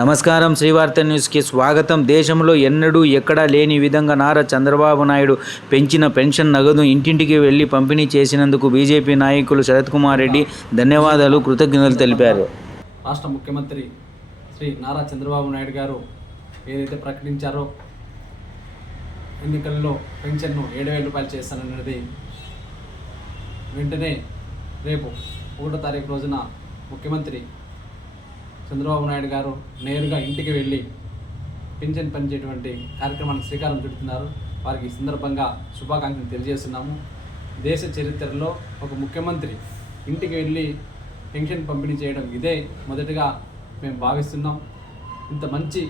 నమస్కారం. శ్రీవార్త న్యూస్కి స్వాగతం. దేశంలో ఎన్నడూ ఎక్కడా లేని విధంగా నారా చంద్రబాబు నాయుడు పెంచిన పెన్షన్ నగదు ఇంటింటికి వెళ్లి పంపిణీ చేసినందుకు బీజేపీ నాయకులు శరత్ కుమార్ రెడ్డి ధన్యవాదాలు, కృతజ్ఞతలు తెలిపారు. రాష్ట్ర ముఖ్యమంత్రి శ్రీ నారా చంద్రబాబు నాయుడు గారు ఏదైతే ప్రకటించారో ఎన్నికల్లో పెన్షన్ను 7,000 రూపాయలు చేస్తానన్నది వెంటనే రేపు 1వ తారీఖు రోజున ముఖ్యమంత్రి చంద్రబాబు నాయుడు గారు నేరుగా ఇంటికి వెళ్ళి పెన్షన్ పంచేటువంటి కార్యక్రమానికి శ్రీకారం చుడుతున్నారు. వారికి ఈ సందర్భంగా శుభాకాంక్షలు తెలియజేస్తున్నాము. దేశ చరిత్రలో ఒక ముఖ్యమంత్రి ఇంటికి వెళ్ళి పెన్షన్ పంపిణీ చేయడం ఇదే మొదటిగా మేము భావిస్తున్నాం. ఇంత మంచి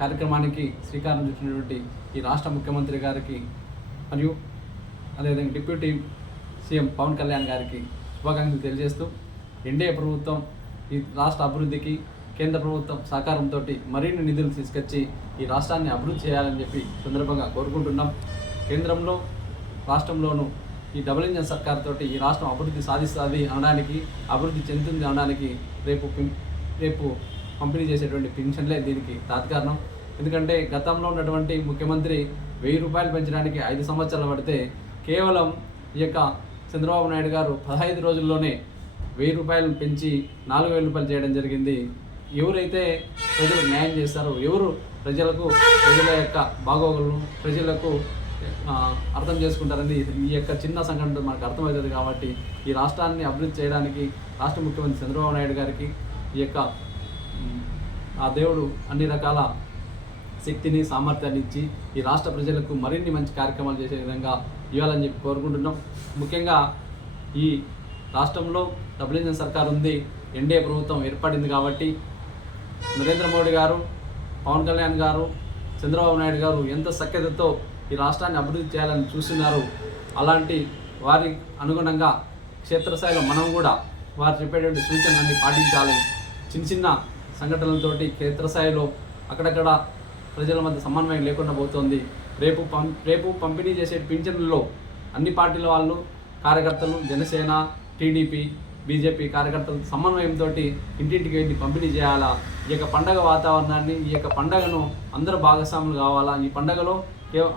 కార్యక్రమానికి శ్రీకారం చుట్టినటువంటి ఈ రాష్ట్ర ముఖ్యమంత్రి గారికి మరియు అదేవిధంగా డిప్యూటీ సీఎం పవన్ కళ్యాణ్ గారికి శుభాకాంక్షలు తెలియజేస్తూ ఎన్డీఏ ప్రభుత్వం ఈ రాష్ట్ర అభివృద్ధికి కేంద్ర ప్రభుత్వం సహకారంతో మరిన్ని నిధులు తీసుకొచ్చి ఈ రాష్ట్రాన్ని అభివృద్ధి చేయాలని చెప్పి సందర్భంగా కోరుకుంటున్నాం. కేంద్రంలో రాష్ట్రంలోనూ ఈ డబుల్ ఇంజన్ సర్కార్ తోటి ఈ రాష్ట్రం అభివృద్ధి సాధిస్తుంది అనడానికి, అభివృద్ధి చెందుతుంది అనడానికి రేపు పంపిణీ చేసేటువంటి పెన్షన్లే దీనికి తాత్కారణం. ఎందుకంటే గతంలో ఉన్నటువంటి ముఖ్యమంత్రి 1,000 రూపాయలు పెంచడానికి 5 సంవత్సరాలు పడితే కేవలం ఈ యొక్క చంద్రబాబు నాయుడు గారు 15 రోజుల్లోనే 1,000 రూపాయలు పెంచి 4,000 రూపాయలు చేయడం జరిగింది. ఎవరైతే ప్రజలకు న్యాయం చేస్తారో, ఎవరు ప్రజల యొక్క బాగోగులను ప్రజలకు అర్థం చేసుకుంటారని ఈ యొక్క చిన్న సంఘటన మనకు అర్థమవుతుంది. కాబట్టి ఈ రాష్ట్రాన్ని అభివృద్ధి చేయడానికి రాష్ట్ర ముఖ్యమంత్రి చంద్రబాబు నాయుడు గారికి ఈ యొక్క ఆ దేవుడు అన్ని రకాల శక్తిని, సామర్థ్యాన్ని ఇచ్చి ఈ రాష్ట్ర ప్రజలకు మరిన్ని మంచి కార్యక్రమాలు చేసే విధంగా ఇవ్వాలని చెప్పి కోరుకుంటున్నాం. ముఖ్యంగా ఈ రాష్ట్రంలో డబుల్ ఇంజన్ సర్కార్ ఉంది, ఎన్డీఏ ప్రభుత్వం ఏర్పడింది. కాబట్టి నరేంద్ర మోడీ గారు, పవన్ కళ్యాణ్ గారు, చంద్రబాబు నాయుడు గారు ఎంత సఖ్యతతో ఈ రాష్ట్రాన్ని అభివృద్ధి చేయాలని చూస్తున్నారు. అలాంటి వారి అనుగుణంగా క్షేత్రస్థాయిలో మనం కూడా వారు చెప్పేటువంటి సూచనలన్నీ పాటించాలి. చిన్న చిన్న సంఘటనలతోటి క్షేత్రస్థాయిలో అక్కడక్కడ ప్రజల మధ్య సమన్వయం లేకుండా పోతుంది. రేపు పంపిణీ చేసే పింఛన్లలో అన్ని పార్టీల వాళ్ళు, కార్యకర్తలు, జనసేన, టీడీపీ, బీజేపీ కార్యకర్తలు సమన్వయంతో ఇంటింటికి వెళ్ళి పంపిణీ చేయాలా. ఈ యొక్క పండగ వాతావరణాన్ని, ఈ యొక్క పండగను అందరూ భాగస్వాములు కావాలా. ఈ పండగలో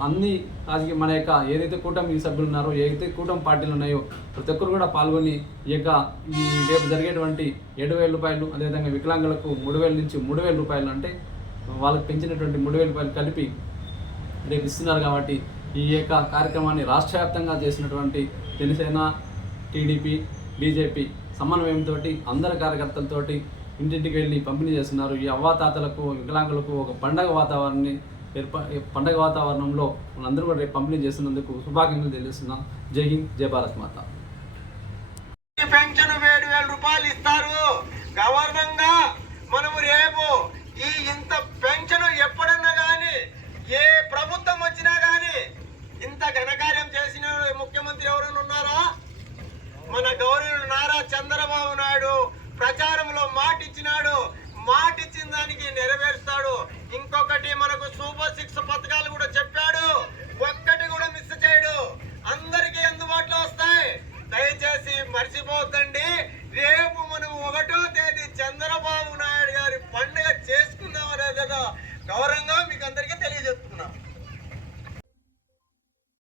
అన్ని రాజకీయ మన యొక్క ఏదైతే కూటమి సభ్యులు ఉన్నారో, ఏదైతే కూటమి పార్టీలు ఉన్నాయో ప్రతి ఒక్కరు కూడా పాల్గొని ఈ రేపు జరిగేటువంటి 7,000 రూపాయలు, అదేవిధంగా వికలాంగులకు 3,000 నుంచి 3,000 రూపాయలు, అంటే వాళ్ళకి పెంచినటువంటి 3,000 రూపాయలు కలిపి రేపు ఇస్తున్నారు. కాబట్టి ఈ యొక్క కార్యక్రమాన్ని రాష్ట్ర వ్యాప్తంగా చేసినటువంటి జనసేన, టీడీపీ, బీజేపీ సమన్వయంతో అందరి కార్యకర్తలతోటి ఇంటింటికి వెళ్ళి పంపిణీ చేస్తున్నారు. ఈ అవ్వాతాతలకు, వికలాంగులకు ఒక పండగ వాతావరణంలో మనందరూ కూడా రేపు పంపిణీ చేస్తున్నందుకు శుభాకాంక్షలు తెలియజేస్తున్నాం. జై హింద్, జై భారత్ మాత. పెన్షన్ 7,000 రూపాయలు ఇస్తారు గవర్నంగా. మనము రేపు ఈ ఇంత పెన్షన్ ఎప్పుడన్నా కానీ, ఏ ప్రభుత్వం వచ్చినా కానీ ఇంత ఘనకార్యం